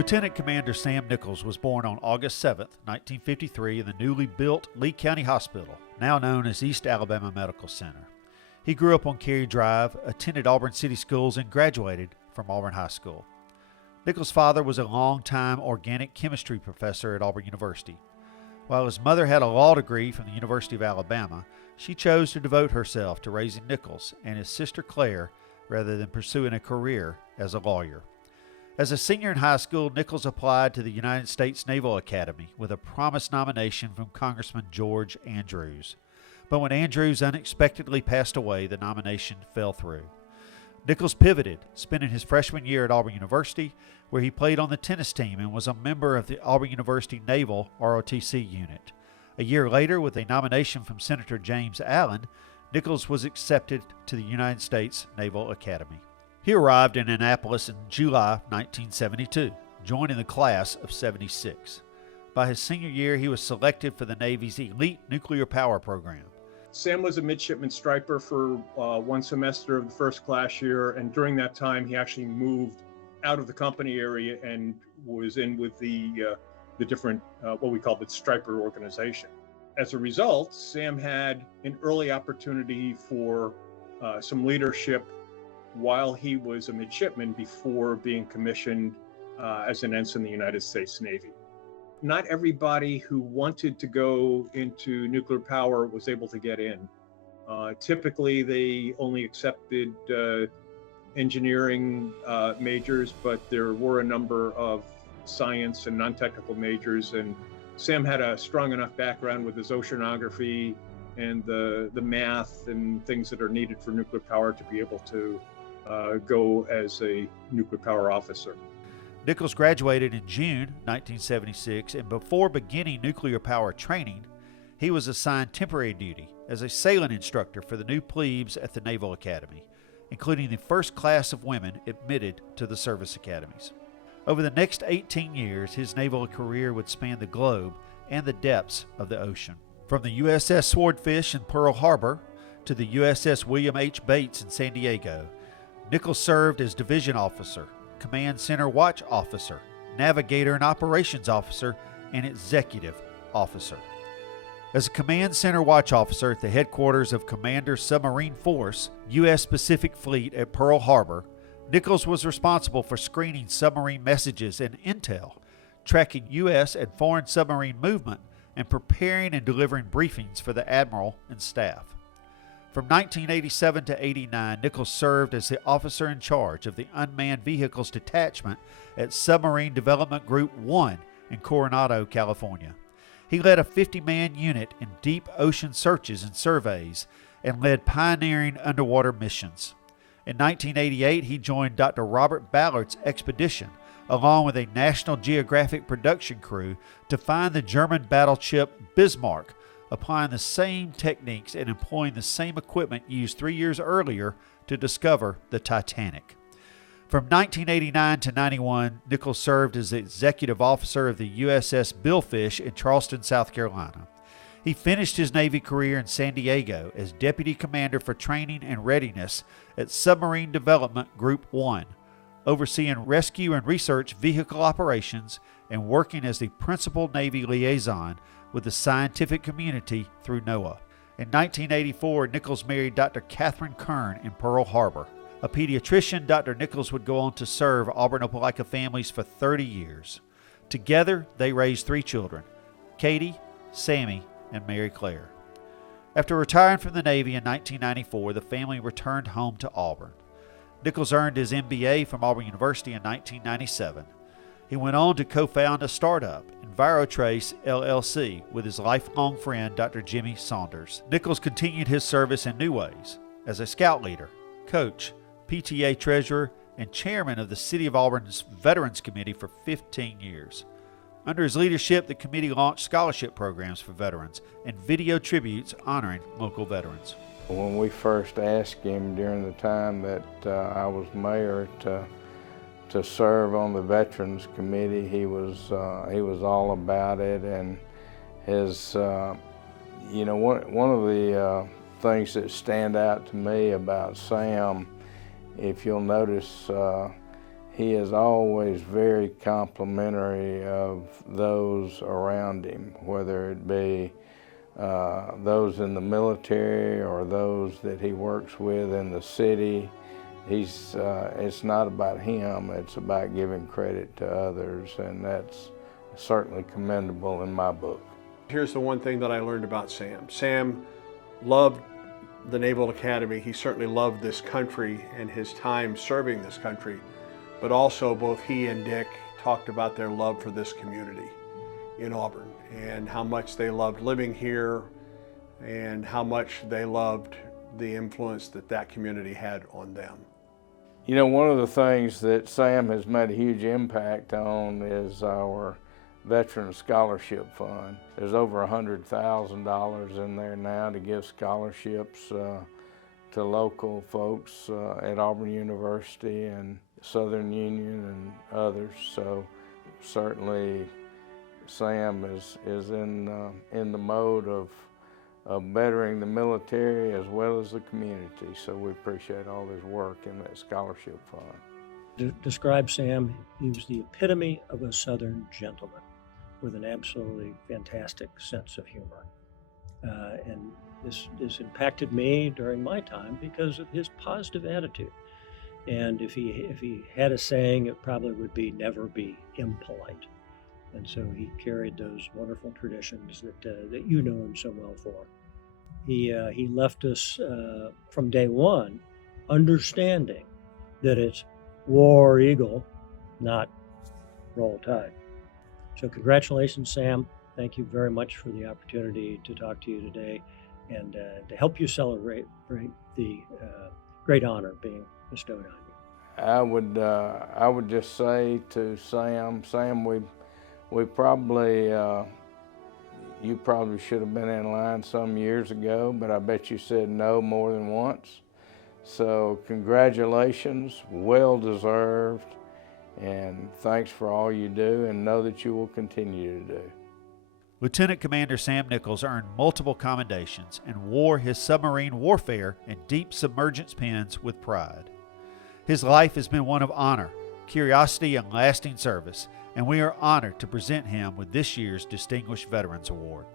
Lieutenant Commander Sam Nichols was born on August 7, 1953 in the newly built Lee County Hospital, now known as East Alabama Medical Center. He grew up on Cary Drive, attended Auburn City Schools, and graduated from Auburn High School. Nichols' father was a long-time organic chemistry professor at Auburn University. While his mother had a law degree from the University of Alabama, she chose to devote herself to raising Nichols and his sister Claire rather than pursuing a career as a lawyer. As a senior in high school, Nichols applied to the United States Naval Academy with a promised nomination from Congressman George Andrews. But when Andrews unexpectedly passed away, the nomination fell through. Nichols pivoted, spending his freshman year at Auburn University, where he played on the tennis team and was a member of the Auburn University Naval ROTC unit. A year later, with a nomination from Senator James Allen, Nichols was accepted to the United States Naval Academy. He arrived in Annapolis in July 1972, joining the class of 76. By his senior year, he was selected for the Navy's elite nuclear power program. Sam was a midshipman striper for one semester of the first class year, and during that time, he actually moved out of the company area and was in with the different, what we call the striper organization. As a result, Sam had an early opportunity for some leadership while he was a midshipman before being commissioned as an ensign in the United States Navy. Not everybody who wanted to go into nuclear power was able to get in. Typically, they only accepted engineering majors, but there were a number of science and non-technical majors, and Sam had a strong enough background with his oceanography and the math and things that are needed for nuclear power to be able to go as a nuclear power officer. Nichols graduated in June 1976, and before beginning nuclear power training, he was assigned temporary duty as a sailing instructor for the new plebes at the Naval Academy, including the first class of women admitted to the service academies. Over the next 18 years, his naval career would span the globe and the depths of the ocean. From the USS Swordfish in Pearl Harbor to the USS William H. Bates in San Diego, Nichols served as division officer, command center watch officer, navigator and operations officer, and executive officer. As a command center watch officer at the headquarters of Commander Submarine Force, U.S. Pacific Fleet at Pearl Harbor, Nichols was responsible for screening submarine messages and intel, tracking U.S. and foreign submarine movement, and preparing and delivering briefings for the Admiral and staff. From 1987 to 89, Nichols served as the officer in charge of the Unmanned Vehicles Detachment at Submarine Development Group 1 in Coronado, California. He led a 50-man unit in deep ocean searches and surveys and led pioneering underwater missions. In 1988, he joined Dr. Robert Ballard's expedition, along with a National Geographic production crew, to find the German battleship Bismarck, applying the same techniques and employing the same equipment used 3 years earlier to discover the Titanic. From 1989 to 91, Nichols served as the executive officer of the USS Billfish in Charleston, South Carolina. He finished his Navy career in San Diego as Deputy Commander for Training and Readiness at Submarine Development Group 1, overseeing rescue and research vehicle operations and working as the principal Navy liaison with the scientific community through NOAA. In 1984, Nichols married Dr. Catherine Kern in Pearl Harbor. A pediatrician, Dr. Nichols would go on to serve Auburn-Opelika families for 30 years. Together, they raised 3 children, Katie, Sammy, and Mary Claire. After retiring from the Navy in 1994, the family returned home to Auburn. Nichols earned his MBA from Auburn University in 1997. He went on to co-found a startup, EnviroTrace LLC, with his lifelong friend, Dr. Jimmy Saunders. Nichols continued his service in new ways as a scout leader, coach, PTA treasurer, and chairman of the City of Auburn's Veterans Committee for 15 years. Under his leadership, the committee launched scholarship programs for veterans and video tributes honoring local veterans. When we first asked him during the time that I was mayor to serve on the Veterans Committee, he was all about it, and his one of the things that stand out to me about Sam, if you'll notice, he is always very complimentary of those around him, whether it be those in the military or those that he works with in the city. It's not about him, it's about giving credit to others, and that's certainly commendable in my book. Here's the one thing that I learned about Sam. Sam loved the Naval Academy. He certainly loved this country and his time serving this country, but also both he and Dick talked about their love for this community in Auburn and how much they loved living here and how much they loved the influence that that community had on them. You know, one of the things that Sam has made a huge impact on is our Veteran Scholarship Fund. There's over $100,000 in there now to give scholarships to local folks at Auburn University and Southern Union and others. So certainly Sam is in the mode of bettering the military as well as the community. So we appreciate all his work in that scholarship fund. To describe Sam, he was the epitome of a Southern gentleman with an absolutely fantastic sense of humor. And this impacted me during my time because of his positive attitude. And if he had a saying, it probably would be never be impolite. And so he carried those wonderful traditions that you know him so well for. He left us from day one understanding that it's War Eagle, not Roll Tide. So congratulations, Sam. Thank you very much for the opportunity to talk to you today and to help you celebrate the great honor being bestowed on you. I would just say to Sam, we probably, you probably should have been in line some years ago, but I bet you said no more than once. So congratulations, well deserved, and thanks for all you do, and know that you will continue to do. Lieutenant Commander Sam Nichols earned multiple commendations and wore his submarine warfare and deep submergence pins with pride. His life has been one of honor, curiosity, and lasting service, and we are honored to present him with this year's Distinguished Veterans Award.